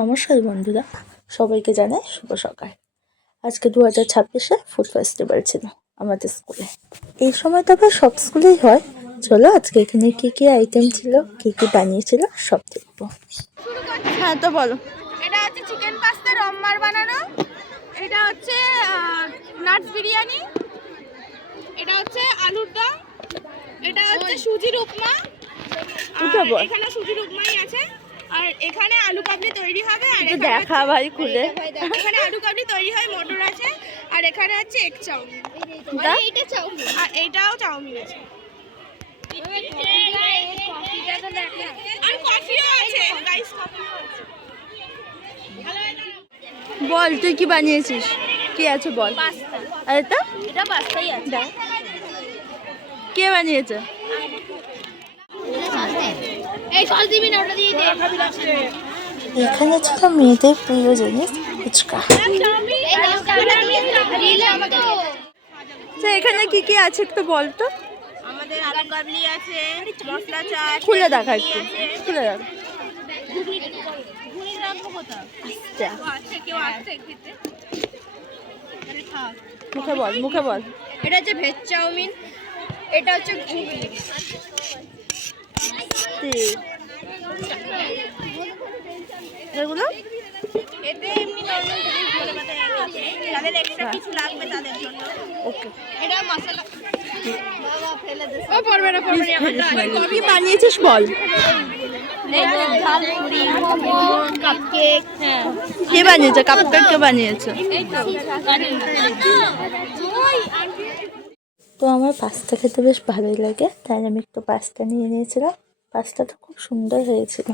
নমস্কার বন্ধুরা, সবাইকে জানাই শুভ সকাল। আজকে 2026-এ ফুড ফেস্টিভ্যাল ছিল আমাদের স্কুলে। এই সময় তবে সব স্কুলেই হয়। চলো আজকে এখানে কি কি আইটেম ছিল, কি কি বানিয়েছিল সব দেখবো। হ্যাঁ তো বলো। এটা হচ্ছে চিকেন পাস্তা রম্মার বানানো, এটা হচ্ছে নাটস বিরিয়ানি, এটা হচ্ছে আলুর দম, এটা হচ্ছে সুজির উপমা। এখানে সুজির উপমাই আছে, আর এখানে আলু কাবলি তৈরি হবে। আর দেখা ভাই খুলে, এখানে আলু কাবলি তৈরি হয়, মটর আছে, আর এখানে হচ্ছে এগ চাউমিন। এইটা চাউমিন, আর এইটাও চাউমিন আছে, আর কফিও আছে গাইস, কফিও আছে। বল তুই কি বানিয়েছিস, কি আছে বল। পাস্তা। আর এটা পাস্তাই আছে। কে বানিয়েছে? এই সস দিবি না, ওটা দিয়ে দে। এখানে ছিল মেয়েদের প্রিয় জিনিস ফুচকা। এখানে কি কি আছে একটু বল তো। আমাদের আলু কাবলি আছে, মশলা চাট, খুলে দেখা একটু, খুলে দেখা। ঘুগনি রাখবো কোথাও? আছে কেউ আছে খেতে? আরে থাক, মুখে বল, মুখে বল। এটা হচ্ছে ভেজ চাউমিন, এটা হচ্ছে ঘুগনি। এগুলো এতে এমনি নরমাল জিনিস বলে কথা আছে, তাদের এক্সট্রা কিছু লাগবে তাদের জন্য। ওকে, এটা মশলা বাবা ফেলে দে। ও পড়বে না, পড়বে না। কি বানিয়েছিস বল। ঝালপুরি, মোমো, কাপকেক। হ্যাঁ, কে বানিয়েছে কাপকেক? কে বানিয়েছে? তো আমার পাস্তা খেতে বেশ ভালোই লাগে, তাই আমি একটু পাস্তা নিয়ে নিয়েছিলাম। পাস্তাটা খুব সুন্দর হয়েছিল।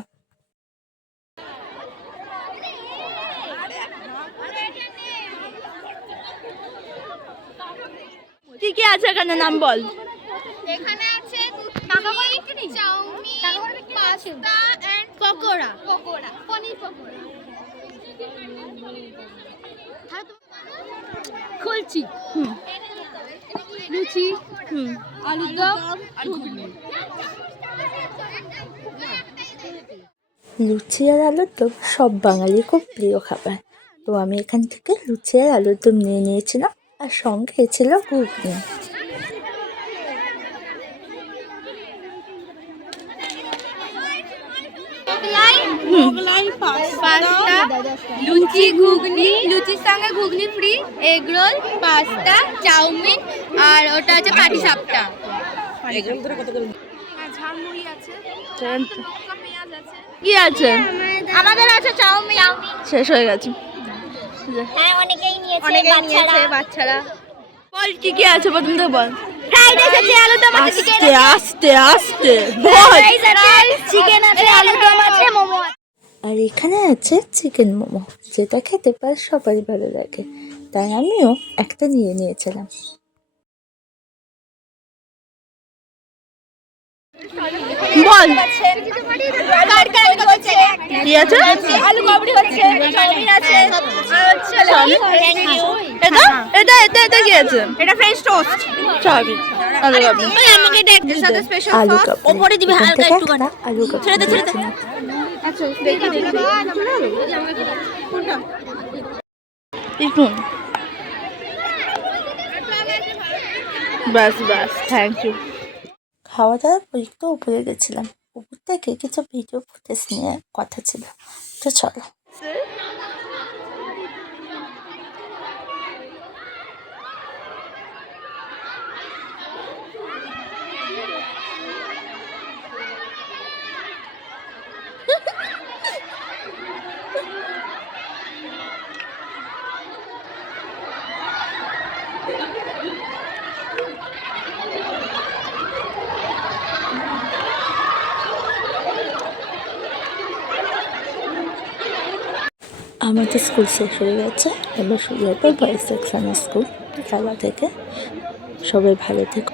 কি কি আছে এখানে নাম বল। এখানে আছে চাউমিন, পাস্তা এন্ড পকোড়া, পনির পকোড়া। খুলছি, লুচি, আলুর দম, ঘুগনি। লুচি আর আলুর দম সব বাঙালির খুব প্রিয় খাবার। তো আমি এখান থেকে লুচি আর আলুর দম নিয়ে নিয়েছিলাম, আর সঙ্গে ছিল ঘুগনি। পাস্তা, লুচি, ঘুগনি, লুচির সঙ্গে ঘুগনি free, egg roll, pasta, chow mein, আর ওটা আছে পাটি সাপটা। ঝালমুড়ি আছে, পেঁয়াজ আছে। কি আছে? আমাদের আছে চাউমিন। শেষ হয়ে গেছে। হ্যাঁ, অনেকেই নিয়েছে, বাচ্চারা। বল কি কি আছে প্রথম থেকে বল। ফ্রাইড রাইস আছে, আলুর দম আছে, চিকেন আস্তে আস্তে আস্তে বল। রাইস আছে, চিকেন আছে, আলুর দম আছে, মোমো আছে। আর এখানে আছে চিকেন মোমো, যেটা খেতে প্রায় সবারই ভালো লাগে, তাই আমিও একটা নিয়ে নিয়েছিলাম। বল কি আছে? আলু কাবলি হচ্ছে, চাউমিন আছে, এটা এটা এটা এটা কি আছে? এটা ফ্রেঞ্চ টোস্ট, চাউমিন, আলু কাবলি। আমাকে এটা এর সাথে স্পেশাল আলু সস কাবলি উপরে দিবি হালকা একটু করে। আলু কাবলি ছেড়ে দে, ছেড়ে দে। আচ্ছা দেখি একটু বাস বাস, থ্যাংক ইউ। খাওয়া দাওয়ার পর একটু উপরে গেছিলাম, উপর থেকে কিছু ভিডিও ফুটেজ নিয়ে কথা ছিল, তো চলো। আমাদের স্কুল শেষ হয়ে গেছে, এবার শুরু হবে বয়েজ সেকশনের স্কুল খেলা থেকে। সবাই ভালো থেকো।